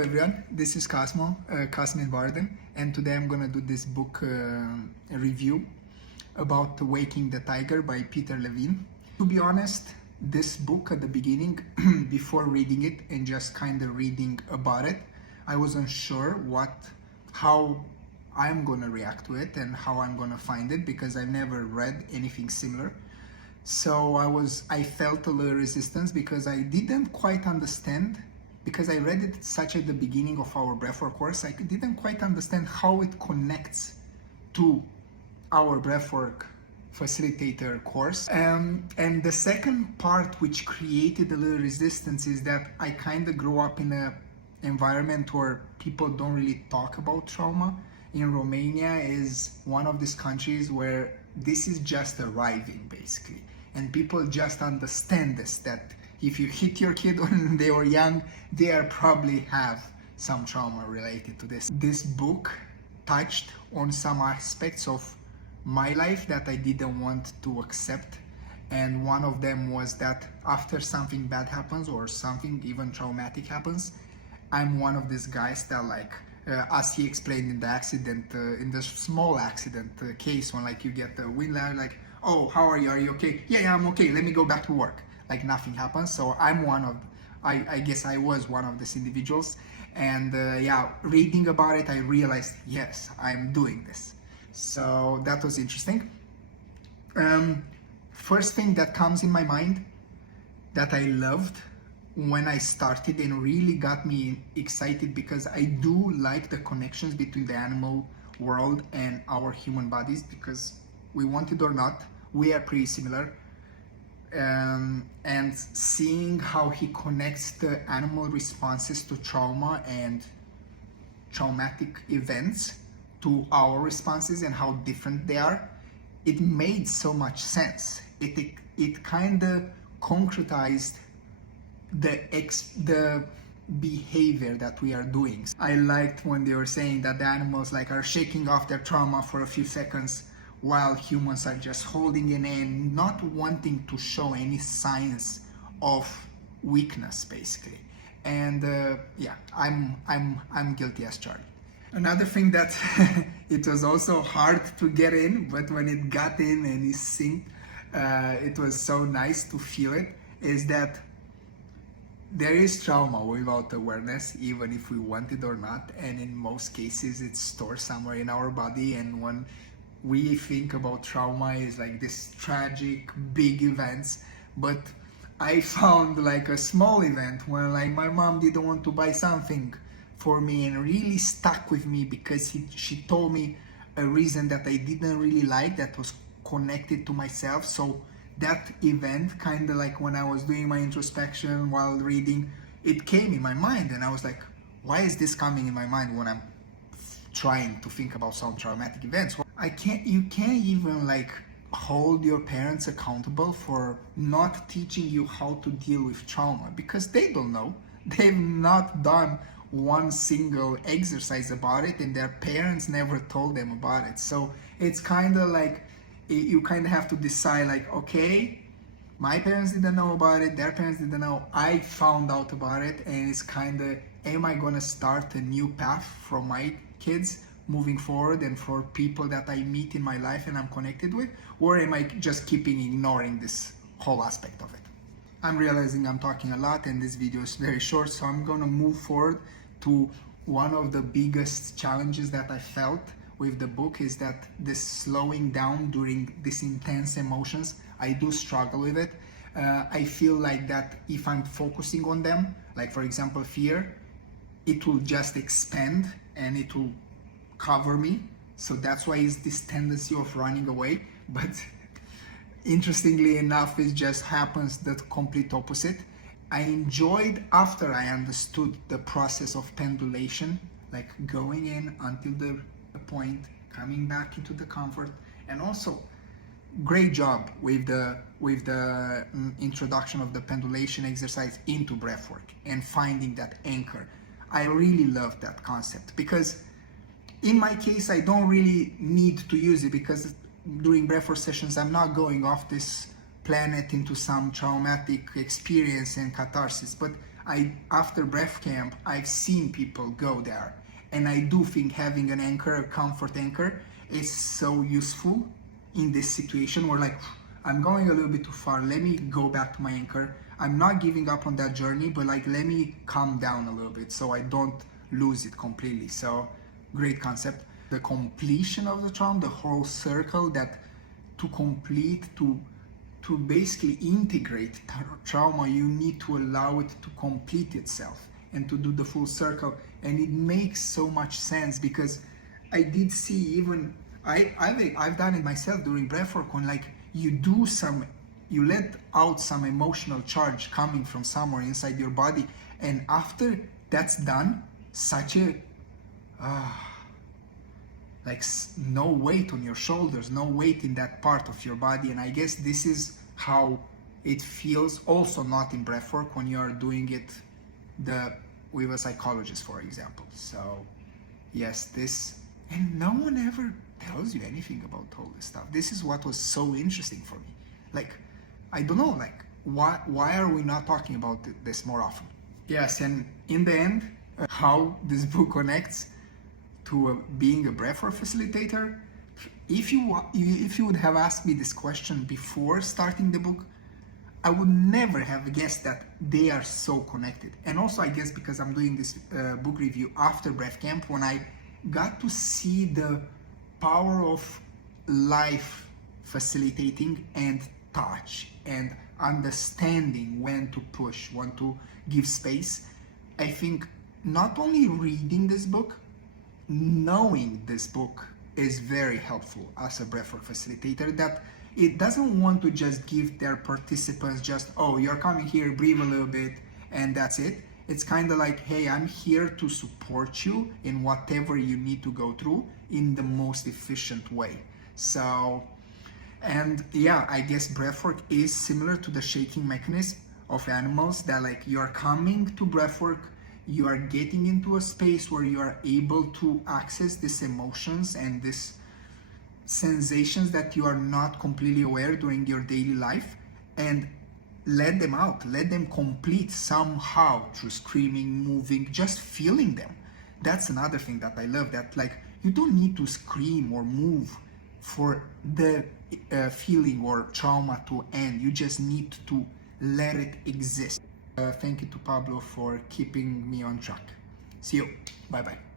everyone, this is Cosmo, Cosmo in Varden, and today I'm gonna do this book review about Waking the Tiger by Peter Levine. To be honest, this book at the beginning, before reading it and just kind of reading about it, I wasn't sure how I'm gonna react to it and how I'm gonna find it, because I never read anything similar. So I felt a little resistance because I didn't quite understand, because I read it such at the beginning of our breathwork course, I didn't quite understand how it connects to our breathwork facilitator course. And the second part which created a little resistance is that I kind of grew up in an environment where people don't really talk about trauma. In Romania is one of these countries where this is just arriving basically, and people just understand this, that if you hit your kid when they were young, they are probably have some trauma related to this. This book touched on some aspects of my life that I didn't want to accept, and one of them was that after something bad happens or something even traumatic happens, I'm one of these guys that as he explained in the accident, in the small accident case, when you get the wind line, oh, how are you okay? Yeah, I'm okay, let me go back to work, nothing happens. So I guess I was one of these individuals, and reading about it I realized, yes, I'm doing this. So that was interesting. First thing that comes in my mind that I loved when I started and really got me excited, because I do like the connections between the animal world and our human bodies, because we want it or not, we are pretty similar. And seeing how he connects the animal responses to trauma and traumatic events to our responses and how different they are, it made so much sense. It kind of concretized the behavior that we are doing. I liked when they were saying that the animals are shaking off their trauma for a few seconds, while humans are just holding it in, not wanting to show any signs of weakness basically. And I'm guilty as charged. Another thing that it was also hard to get in, but when it got in and it synced, it was so nice to feel it, is that there is trauma without awareness, even if we want it or not, and in most cases it's stored somewhere in our body. And when we think about trauma is this tragic big events, but I found a small event when my mom didn't want to buy something for me and really stuck with me because she told me a reason that I didn't really like, that was connected to myself. So that event, kind of when I was doing my introspection while reading, it came in my mind, and I was like, why is this coming in my mind when I'm trying to think about some traumatic events? You can't even hold your parents accountable for not teaching you how to deal with trauma, because they don't know. They've not done one single exercise about it, and their parents never told them about it. So it's kind of you kind of have to decide, okay, my parents didn't know about it, their parents didn't know, I found out about it, and it's kind of, am I gonna start a new path for my kids moving forward and for people that I meet in my life and I'm connected with, or am I just keeping ignoring this whole aspect of it? I'm realizing I'm talking a lot and this video is very short, so I'm gonna move forward to one of the biggest challenges that I felt with the book, is that this slowing down during these intense emotions. I do struggle with it. I feel that if I'm focusing on them, for example fear, it will just expand and it will cover me. So that's why it's this tendency of running away. But interestingly enough, it just happens the complete opposite. I enjoyed, after I understood the process of pendulation, going in until the point, coming back into the comfort, and also great job with the introduction of the pendulation exercise into breathwork and finding that anchor. I really love that concept, because in my case I don't really need to use it, because during breathwork sessions I'm not going off this planet into some traumatic experience and catharsis, but after breath camp, I've seen people go there, and I do think having an anchor, a comfort anchor, is so useful in this situation where like I'm going a little bit too far. Let me go back to my anchor. I'm not giving up on that journey, but like let me calm down a little bit so I don't lose it completely. So great concept. The completion of the trauma, the whole circle, that to complete, to basically integrate trauma, you need to allow it to complete itself and to do the full circle. And it makes so much sense because I did see, even I've done it myself during breathwork, when like you let out some emotional charge coming from somewhere inside your body, and after that's done, such a like no weight on your shoulders, no weight in that part of your body. And I guess this is how it feels also not in breathwork when you are doing it with a psychologist, for example. So yes, this, and no one ever tells you anything about all this stuff. This is what was so interesting for me. Like, I don't know, like why are we not talking about this more often? Yes, and in the end, how this book connects to being a breathwork facilitator. If you would have asked me this question before starting the book, I would never have guessed that they are so connected. And also, I guess because I'm doing this book review after breath camp, when I got to see the power of life facilitating and touch and understanding when to push, when to give space, I think not only reading this book, knowing this book is very helpful as a breathwork facilitator, that it doesn't want to just give their participants just, oh, you're coming here, breathe a little bit, and that's it. It's kind of like, hey, I'm here to support you in whatever you need to go through in the most efficient way. So, and yeah, I guess breathwork is similar to the shaking mechanism of animals, that like you're coming to breathwork, you are getting into a space where you are able to access these emotions and these sensations that you are not completely aware during your daily life, and let them out, let them complete somehow through screaming, moving, just feeling them. That's another thing that I love, that like you don't need to scream or move for the feeling or trauma to end. You just need to let it exist. Thank you to Pablo for keeping me on track. See you. Bye bye.